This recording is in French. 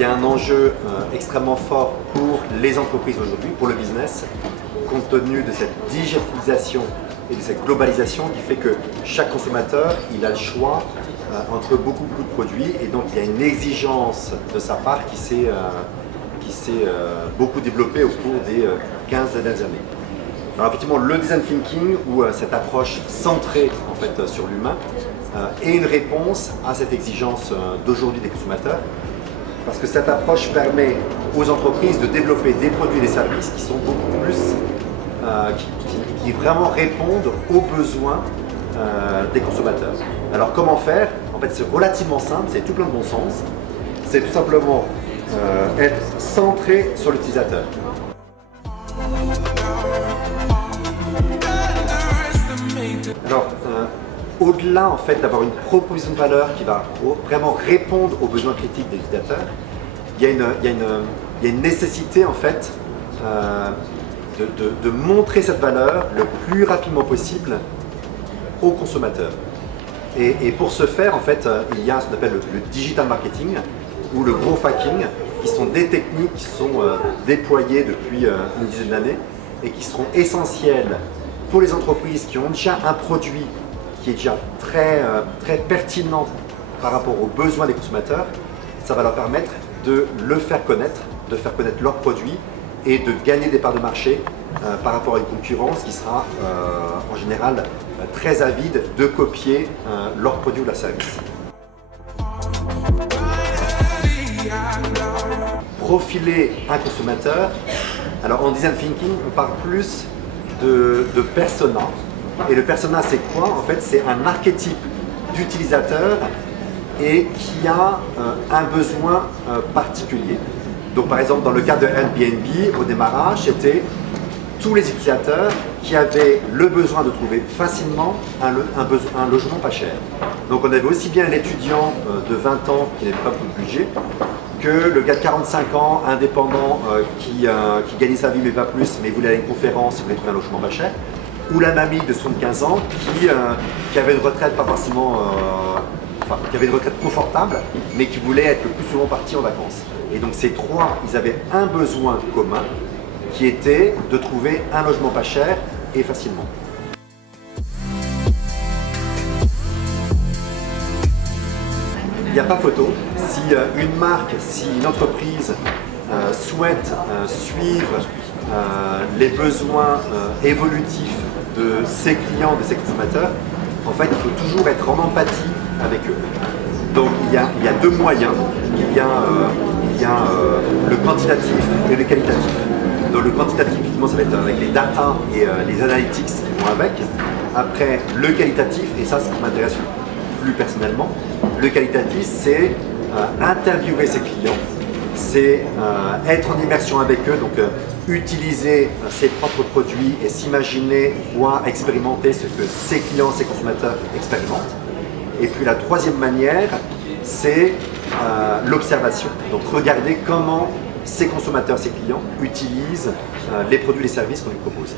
il y a un enjeu extrêmement fort pour les entreprises aujourd'hui, pour le business, compte tenu de cette digitalisation et de cette globalisation qui fait que chaque consommateur il a le choix entre beaucoup de produits, et donc il y a une exigence de sa part qui s'est beaucoup développée au cours des 15 dernières années. Alors effectivement, le design thinking, ou cette approche centrée en fait, sur l'humain, est une réponse à cette exigence d'aujourd'hui des consommateurs, parce que cette approche permet aux entreprises de développer des produits et des services qui sont beaucoup plus, qui vraiment répondent aux besoins des consommateurs. Alors comment faire? En fait, c'est relativement simple, c'est tout plein de bon sens. C'est tout simplement être centré sur l'utilisateur. Alors, au-delà en fait d'avoir une proposition de valeur qui va vraiment répondre aux besoins critiques des utilisateurs, il y a une nécessité en fait de montrer cette valeur le plus rapidement possible aux consommateurs. Et pour ce faire, en fait, il y a ce qu'on appelle le digital marketing ou le growth hacking, qui sont des techniques qui sont déployées depuis une dizaine d'années et qui seront essentielles pour les entreprises qui ont déjà un produit qui est déjà très pertinent par rapport aux besoins des consommateurs. Ça va leur permettre de faire connaître leurs produits et de gagner des parts de marché par rapport à une concurrence qui sera en général très avide de copier leurs produits ou leurs services. Profiler un consommateur. Alors en design thinking, on parle plus de persona. Et le persona, c'est quoi? En fait, c'est un archétype d'utilisateur et qui a un besoin particulier. Donc par exemple, dans le cas de Airbnb, au démarrage, c'était tous les utilisateurs qui avaient le besoin de trouver facilement un logement pas cher. Donc on avait aussi bien l'étudiant de 20 ans qui n'avait pas beaucoup de budget, que le gars de 45 ans, indépendant, qui gagnait sa vie mais pas plus, mais voulait aller à une conférence, il voulait trouver un logement pas cher, ou la mamie de 75 ans qui avait une retraite pas forcément, qui avait une retraite confortable, mais qui voulait être le plus souvent parti en vacances. Et donc ces trois, ils avaient un besoin commun, qui était de trouver un logement pas cher et facilement. Il n'y a pas photo. Si une marque, si une entreprise souhaite suivre les besoins évolutifs de ses clients, de ses consommateurs, en fait, il faut toujours être en empathie avec eux. Donc il y a deux moyens. Il y a le quantitatif et le qualitatif. Donc le quantitatif, effectivement, ça va être avec les data et les analytics qui vont avec. Après, le qualitatif, et ça, c'est ce qui m'intéresse plus personnellement, le qualitatif, c'est interviewer ses clients, c'est être en immersion avec eux, donc utiliser ses propres produits et s'imaginer, voire expérimenter ce que ses clients, ses consommateurs expérimentent. Et puis la troisième manière, c'est l'observation. Donc regarder comment ses consommateurs, ses clients utilisent les produits et les services qu'on lui propose.